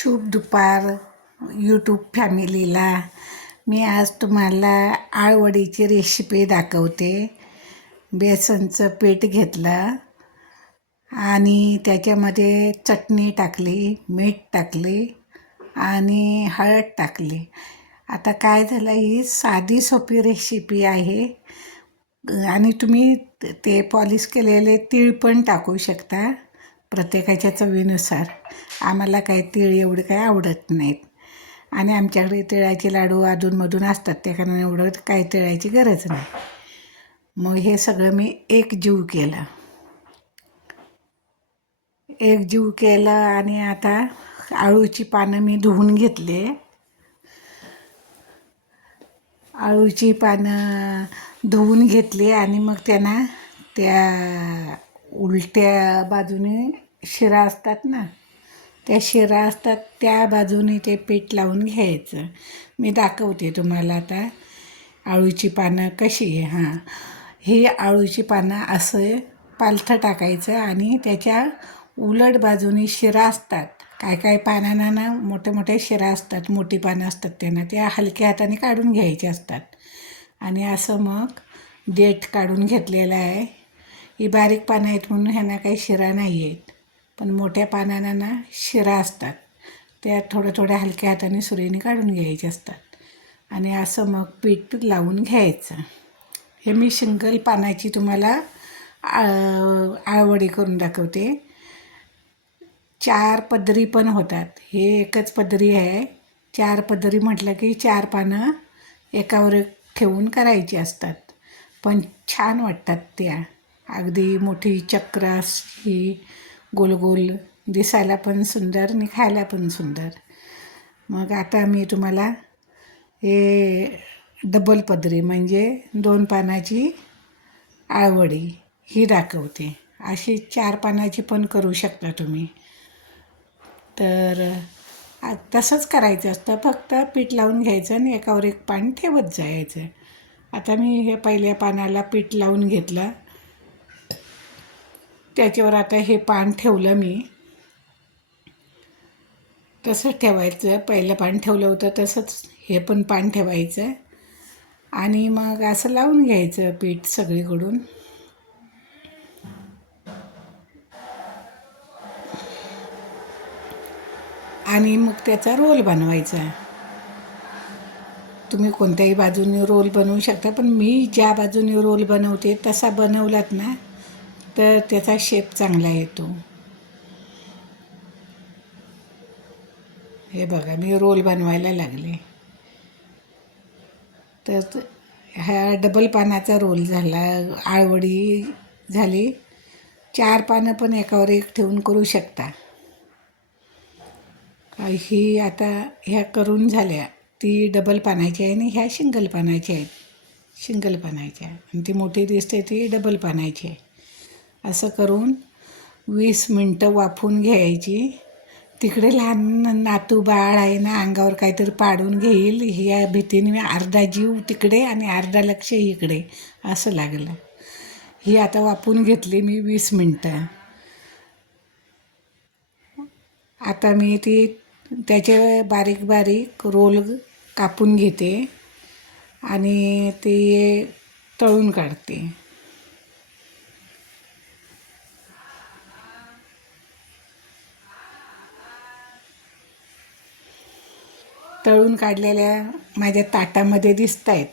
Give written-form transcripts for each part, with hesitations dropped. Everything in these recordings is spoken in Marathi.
शुभ दुपार यूट्यूब फॅमिलीला. मी आज तुम्हाला आळवडीची रेसिपी दाखवते. बेसनचं पीठ घेतलं आणि त्याच्यामध्ये चटणी टाकली, मीठ टाकली आणि हळद टाकली. आता काय झालं, ही साधी सोपी रेसिपी आहे आणि तुम्ही ते पॉलिश केलेले तीळ पण टाकू शकता प्रत्येकाच्या चवीनुसार. आम्हाला काही तीळ एवढे काही आवडत नाहीत आणि आमच्याकडे तिळाचे लाडू अधूनमधून असतात, त्या कारण एवढं काही तिळाची गरज नाही. मग हे सगळं मी एकजीव केलं आणि आता आळूची पानं मी धुवून घेतले. आळूची पानं धुवून घेतली आणि मग त्यांना त्या उलट्या बाजूने शिरा असतात ना, त्या शिरा असतात त्या बाजूने ते पीठ लावून घ्यायचं. मी दाखवते तुम्हाला आता आळूची पानं कशी आहे. ही आळूची पानं असं पालथं टाकायचं आणि त्याच्या उलट बाजूने शिरा असतात. काय पानांना ना मोठे मोठे शिरा असतात, मोठी पानं असतात, त्यांना त्या हलक्या हाताने काढून घ्यायचे असतात. आणि असं मग देठ काढून घेतलेलं आहे. ही बारीक पानं आहेत म्हणून ह्यांना काही शिरा नाही आहेत, पण मोठ्या पानांना ना शिरा असतात, त्या थोड्या हलक्या हाताने सुरीने काढून घ्यायचे असतात. आणि असं मग पीठ लावून घ्यायचं. हे मी सिंगल पानाची तुम्हाला आळवडी करून दाखवते. 4 पदरी पण होतात. हे एकच पदरी आहे. 4 पदरी म्हटलं की 4 पानं एकावर एक ठेवून करायची असतात, पण छान वाटतात त्या. अगदी मोठी चक्र ही गोल गोल, दिसायला पण सुंदर आणि खायला पण सुंदर. मग आता मी तुम्हाला हे डबल पदरी म्हणजे 2 पानाची आळवडी ही दाखवते. अशी 4 पानाची पण करू शकता तुम्ही. तर तसंच करायचं असतं, फक्त पीठ लावून घ्यायचं आणि एकावर एक पान ठेवत जायचं. आता मी हे पहिल्या पानाला पीठ लावून घेतलं, त्याच्यावर आता हे पान ठेवलं मी. तसंच ठेवायचं, पहिलं पान ठेवलं होतं तसंच हे पण पान ठेवायचं आणि मग असं लावून घ्यायचं पीठ सगळीकडून. आणि मग त्याचा रोल बनवायचा. तुम्ही कोणत्याही बाजूने रोल बनवू शकता, पण मी ज्या बाजूने रोल बनवते तसा बनवलात ना तर त्याचा शेप चांगला येतो. हे बघा, मी रोल बनवायला लागले. तर ह्या डबल पानाचा रोल झाला, आळवडी झाली. 4 पानं पण एकावर एक ठेवून करू शकता. ही आता ह्या करून झाल्या, ती डबल पानाची आहे आणि ह्या सिंगल पानाच्या आहेत. सिंगल पानाच्या आणि ती मोठी दिसते ती डबल पानाची आहे. असं करून 20 मिनटं वाफवून घ्यायची. तिकडे लहान नातू बाळ आहे ना, अंगावर काहीतरी पाडून घेईल ह्या भीतीने मी अर्धा जीव तिकडे आणि अर्धा लक्ष इकडे असं लागलं. ही आता वाफवून घेतली मी 20 मिनटं. आता मी ती त्याचे बारीक बारीक रोल कापून घेते आणि ते तळून काढते. तळून काढलेल्या माझ्या ताटामध्ये दिसत आहेत.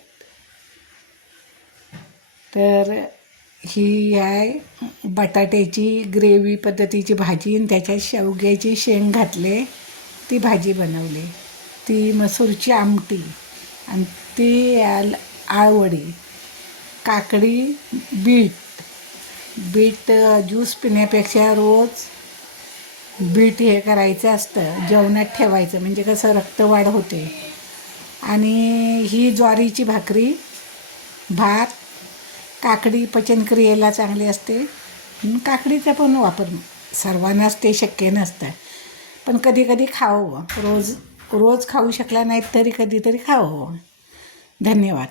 तर ही आहे बटाट्याची ग्रेव्ही पद्धतीची भाजी आणि त्याच्यात शेवग्याची शेंग घातले, ती भाजी बनवली. ती मसूरची आमटी आणि ती आळवडी, काकडी, बीट ज्यूस पिण्यापेक्षा रोज बीट हे करायचं असतं, जेवणात ठेवायचं, म्हणजे कसं रक्तवाढ होते. आणि ही ज्वारीची भाकरी, भात, काकडी पचनक्रियेला चांगली असते. काकडीचा पण वापर सर्वांनाच ते शक्य नसतं, पण कधी कधी खावं. रोज खाऊ शकला नाहीत तरी कधीतरी खावं. धन्यवाद.